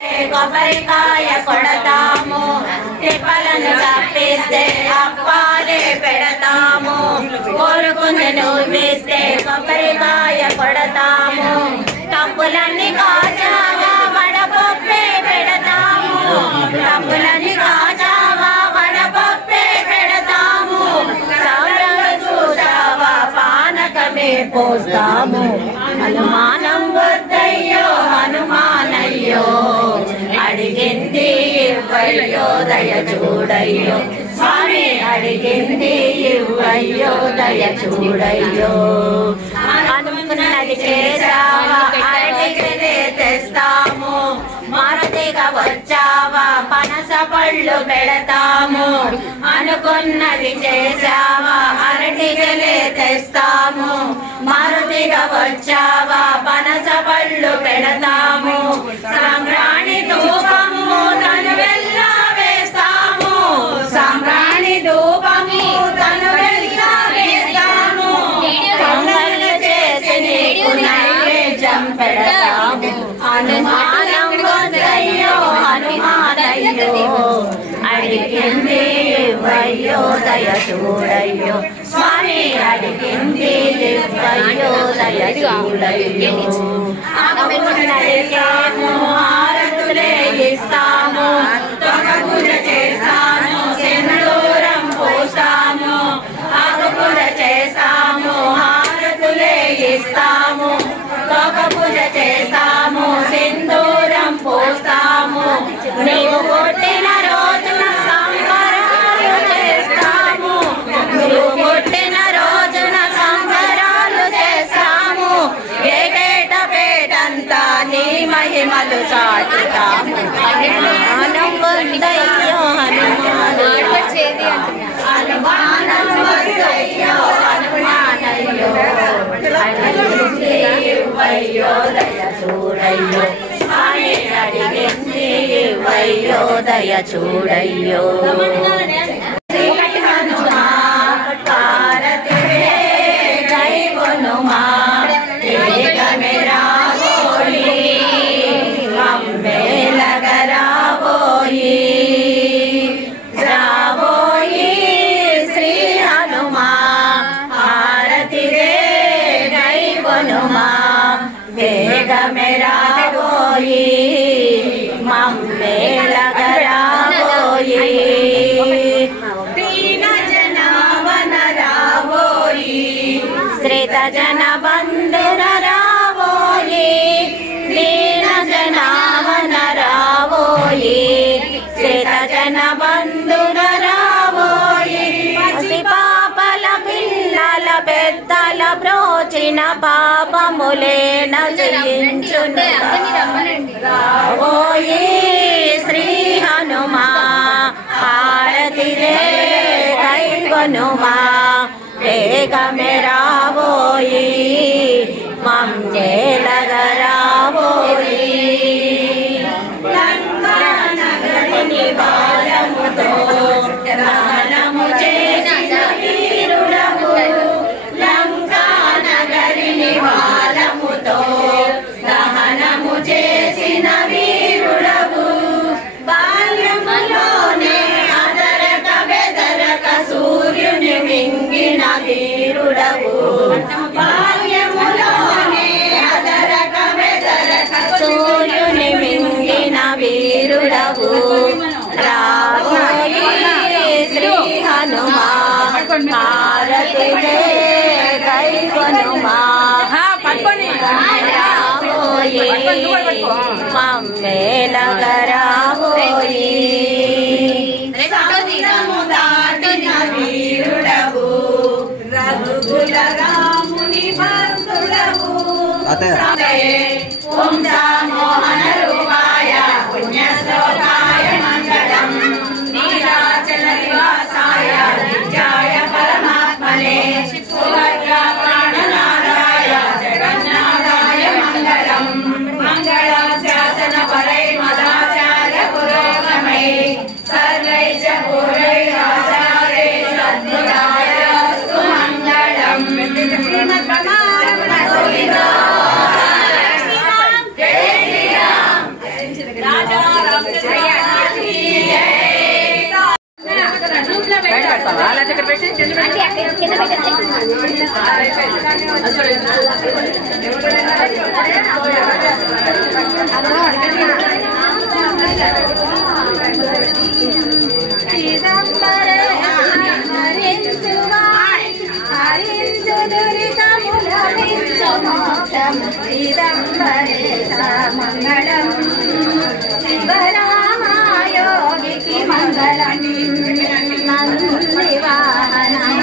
కొబ్బరికాయ కొడతాము, తిప్పలను తప్పిస్తే అప్పాలే పెడతాము, కోరుకుంది నువ్విస్తే కొబ్బరికాయ కొడతాము, తప్పులన్నీ కాచావా వడపప్పే పెడతాము, తప్పులన్నీ కాచావా వడపప్పే పెడతాము, సౌరలు చూసావా పానకమే పోస్తాము, అనుమానం వద్దయ్యో హనుమానయ్యో, అడిగింది ఇవ్వయ్యో దయ చూడయ్యో, స్వామి అడిగింది ఇవ్వయ్యో దయ చూడయ్యో, అనుకున్నది చేసావా అరటికి తెస్తాము, మారుతిగా వచ్చావా పనస పళ్ళు పెడతాము, అనుకున్నది చేసావా అరటికి తెస్తాము, మారుతిగా వచ్చావా పనస పళ్ళు పెడతాము, సాంబ్రాణి ధూపము తను వెళ్ళా వేస్తాము, సాంబ్రాణి ధూపము తను వెళ్ళా వేస్తాము, పొంగళ్ళు చేసి నీకు నైవేద్యం పెడతాము, హనుమానం వద్దయ్యో హనుమానయ్యో, అడిగింది ఇవ్వయ్యో దయ చూడయ్యో, స్వామి అడిగింది ఇవ్వయ్యో దయ చూడయ్యో, అనుకున్నదికేమో హారతులే ఇస్తాము, తొక పూజ చేస్తాము, సింధూరం పోస్తాము, ఆకు పూజ చేస్తాము, హారతులే ఇస్తాము, తొక పూజ చేస్తాము, సింధూరం పోస్తాము, నీవు పుట్టిన రోజున సంబరాలు చేస్తాము, నీవు పుట్టిన రోజున సంబరాలు చేస్తాము, ఏటేట పేటంతా నీ మహిమలు చాటుతాము, అనుమానం వద్దయ్యో హనుమానయ్యో, అనుమానం వద్దయ్యో హనుమానయ్యో, అడిగింది ఇవ్వయ్యో దయ చూడయ్యో, స్వామి అడిగింది ఇవ్వయ్యో దయ చూడయ్యో, హనుమా భారతివే జై హనుమా వేగమే రావోయి, అమ్మేలగ రావోయి, రావోయి శ్రీ హనుమా భారతివే జై హనుమా వేగమే రావోయి, మమ్మేలగ రావోయి, దీన జనావన రావోయి, శ్రీత జన బంధుర రావోయి, దీన జనావన రావోయి, శ్రీత జన బంధుర రావోయి, పసి పాపల పిల్లల పెద్దల బ్రోచిన పాపములే నశించును రావోయి శ్రీ హనుమా హారతిరే జై హనుమా వేగమే రావోయి, మమ్మేలగ రావోయి, లంకా నగరి నివాసముతో దహనము చేసిన వీరుడవు, లంకా నగరి నివాసముతో దహనము చేసిన వీరుడవు, బాల్యములోనే అదరక బెదరక సూర్యుని మింగిన వీరుడవు, బాల్యములోనే అదరక బెదరక సూర్యుని మింగిన వీరుడవు, రావోయి శ్రీ హనుమా భారతివే జై హనుమా, రావోయి మమ్మేలగ రావోయి, సముద్రము దాటిన వీరుడవు, రఘుకుల రాముని భక్తుడవు, ఓం మోహన రూపాయ పుణ్యశ్లోకాయ మంగళం, నీలాచల నివాసాయ నిత్యాయ పరమాత్మనే, సుభద్ర ప్రాణనాథాయ జగన్నాథాయ మంగళం, మంగళాశాసన పరై మదాచార్య పురోగమై సర్వైశ్చ పూర్వైరాచార్యై సద్గుణాయస్తు మంగళం, శ్రీమద్భగవాన్ గోవిందా జయ మంగళం శివరామాయోగికి మంగళం నంది వాహనం